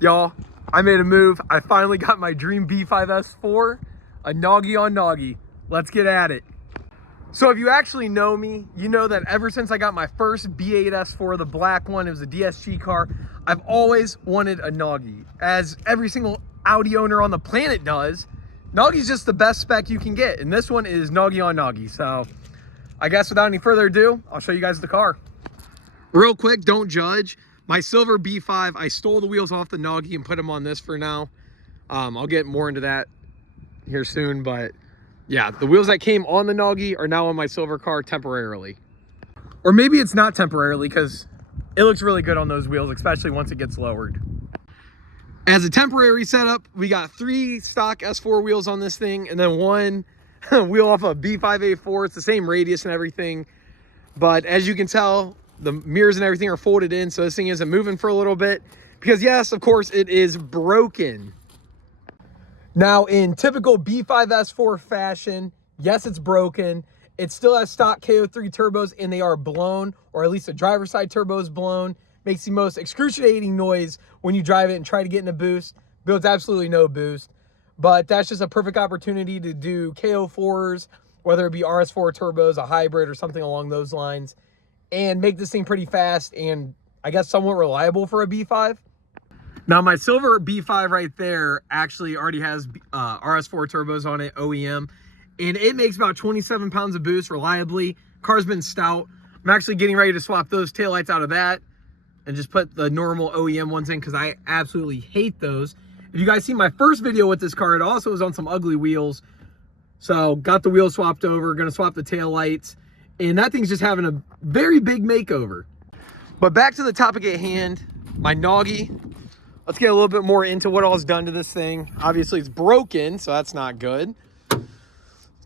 Y'all, I made a move. I finally got my dream B5S4, a Noggy on Noggy. Let's get at it. So if you actually know me, you know that ever since I got my first B8S4, the black one, it was a DSG car, I've always wanted a Noggy. As every single Audi owner on the planet does, Noggy's just the best spec you can get. And this one is Noggy on Noggy. So I guess without any further ado, I'll show you guys the car. Real quick, don't judge. My silver B5, I stole the wheels off the Noggy and put them on this for now. I'll get more into that here soon, but yeah, the wheels that came on the Noggy are now on my silver car temporarily. Or maybe it's not temporarily because it looks really good on those wheels, especially once it gets lowered. As a temporary setup, we got 3 stock S4 wheels on this thing and then 1 wheel off a B5A4. It's the same radius and everything, but as you can tell, the mirrors and everything are folded in, so this thing isn't moving for a little bit because yes, of course, it is broken. Now, in typical B5S4 fashion, yes, it's broken. It still has stock KO3 turbos and they are blown, or at least the driver's side turbo is blown. Makes the most excruciating noise when you drive it and try to get in a boost. Builds absolutely no boost, but that's just a perfect opportunity to do KO4s, whether it be RS4 turbos, a hybrid, or something along those lines, and make this thing pretty fast and I guess somewhat reliable for a B5. Now my silver B5 right there actually already has RS4 turbos on it, OEM, and it makes about 27 pounds of boost reliably. Car's been stout. I'm actually getting ready to swap those taillights out of that and just put the normal OEM ones in because I absolutely hate those. If you guys see my first video with this car, it also was on some ugly wheels. So got the wheels swapped over, gonna swap the taillights. And that thing's just having a very big makeover. But back to the topic at hand, my Noggy. Let's get a little bit more into what all's done to this thing. Obviously, it's broken, so that's not good.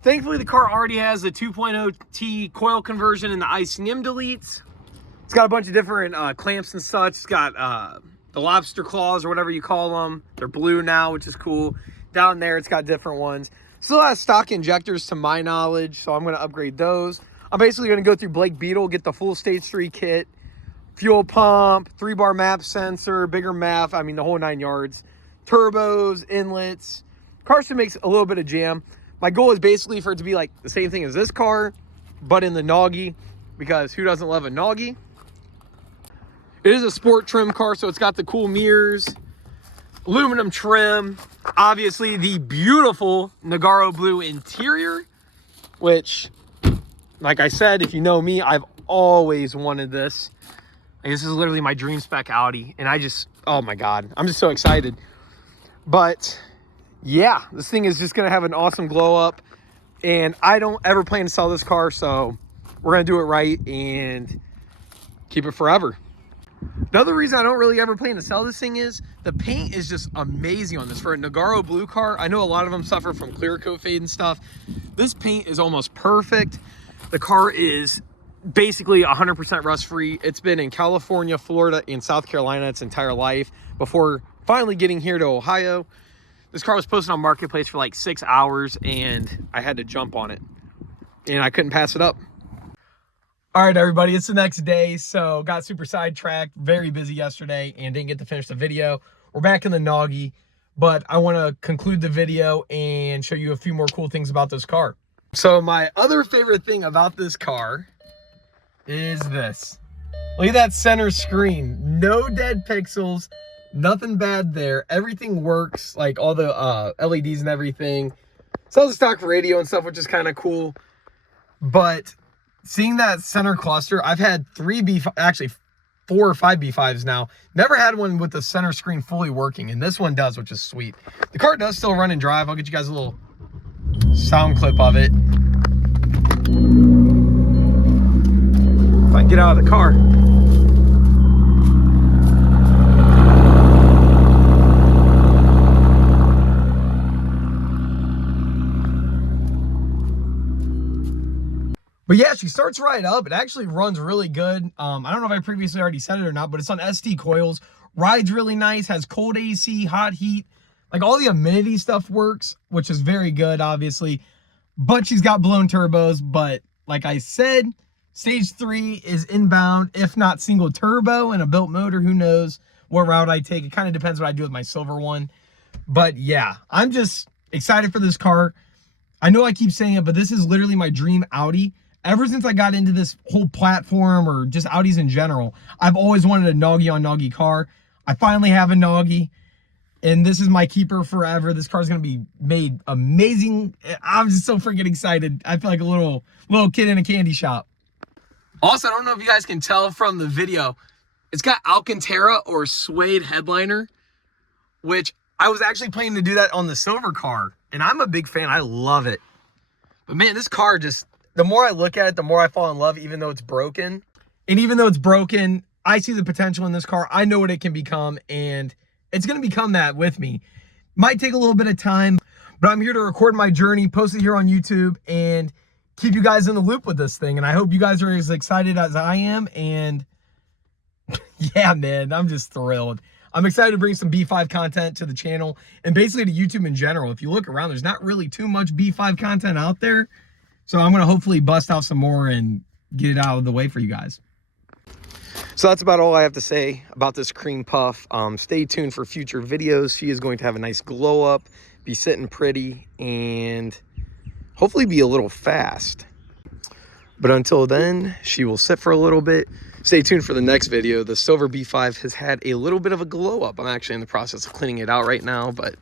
Thankfully, the car already has the 2.0T coil conversion and the ICM deletes. It's got a bunch of different clamps and such. It's got the lobster claws or whatever you call them. They're blue now, which is cool. Down there, it's got different ones. Still has stock injectors to my knowledge, so I'm going to upgrade those. I'm basically going to go through Blake Beetle, get the full stage 3 kit, fuel pump, 3-bar map sensor, bigger map, I mean the whole 9 yards, turbos, inlets. Car still makes a little bit of jam. My goal is basically for it to be like the same thing as this car, but in the Noggy, because who doesn't love a Noggy? It is a sport trim car, so it's got the cool mirrors, aluminum trim, obviously the beautiful Nogaro blue interior, which, like I said, if you know me, I've always wanted this. Like, this is literally my dream spec Audi, and I just, oh my God, I'm just so excited. But yeah, this thing is just gonna have an awesome glow up, and I don't ever plan to sell this car, so we're gonna do it right and keep it forever. Another reason I don't really ever plan to sell this thing is the paint is just amazing on this. For a Nogaro blue car, I know a lot of them suffer from clear coat fade and stuff. This paint is almost perfect. The car is basically 100% rust free. It's been in California, Florida, and South Carolina its entire life before finally getting here to Ohio. This car was posted on Marketplace for like 6 hours and I had to jump on it and I couldn't pass it up. All right, everybody, it's the next day, so got super sidetracked, very busy yesterday, and didn't get to finish the video. We're back in the Noggy, but I want to conclude the video and show you a few more cool things about this car. So my other favorite thing about this car is this. Look at that center screen. No dead pixels, nothing bad there. Everything works, like all the LEDs and everything. Still the stock radio and stuff, which is kind of cool, but seeing that center cluster, I've had 4 or 5 B5s now. Never had one with the center screen fully working, and this one does, which is sweet. The car does still run and drive. I'll get you guys a little sound clip of it. If I can get out of the car. But yeah, she starts right up. It actually runs really good. I don't know if I previously already said it or not, but it's on ST coils. Rides really nice, has cold AC, hot heat. Like all the amenity stuff works, which is very good, obviously. But she's got blown turbos. But like I said, stage 3 is inbound, if not single turbo and a built motor, who knows. what route I take. It kind of depends what I do with my silver one. But yeah, I'm just excited for this car. I know I keep saying it, but this is literally my dream Audi. Ever since I got into this whole platform, or just Audis in general, I've always wanted a Noggy on Noggy car. I finally have a Noggy, and this is my keeper forever. This car is going to be made amazing. I'm just so freaking excited. I feel like a little kid in a candy shop. Also, I don't know if you guys can tell from the video, it's got Alcantara or suede headliner, which I was actually planning to do that on the silver car, and I'm a big fan. I love it. But man, this car just, the more I look at it, the more I fall in love, even though it's broken. And even though it's broken, I see the potential in this car. I know what it can become, and it's going to become that with me. Might take a little bit of time, but I'm here to record my journey, post it here on YouTube, and keep you guys in the loop with this thing. And I hope you guys are as excited as I am. And yeah, man, I'm just thrilled. I'm excited to bring some B5 content to the channel and basically to YouTube in general. If you look around, there's not really too much B5 content out there. So I'm going to hopefully bust out some more and get it out of the way for you guys. So that's about all I have to say about this cream puff. Stay tuned for future videos. She is going to have a nice glow up, be sitting pretty, and hopefully be a little fast. But until then, she will sit for a little bit. Stay tuned for the next video. The silver B5 has had a little bit of a glow up. I'm actually in the process of cleaning it out right now, but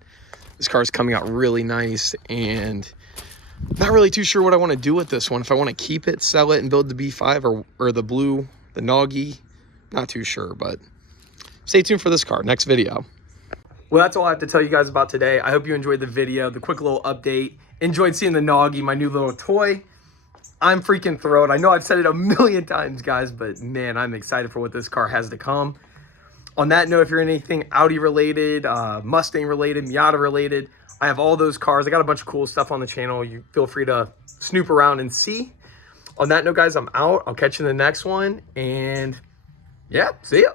this car is coming out really nice, and not really too sure what I want to do with this one. If I want to keep it, sell it, and build the B5 or the blue, the Noggy. Not too sure, but stay tuned for this car. Next video. Well, that's all I have to tell you guys about today. I hope you enjoyed the video, the quick little update. Enjoyed seeing the Noggy, my new little toy. I'm freaking thrilled. I know I've said it a million times, guys, but man, I'm excited for what this car has to come. On that note, if you're anything Audi related, Mustang related, Miata related, I have all those cars. I got a bunch of cool stuff on the channel. You feel free to snoop around and see. On that note, guys, I'm out. I'll catch you in the next one, and yeah, see ya.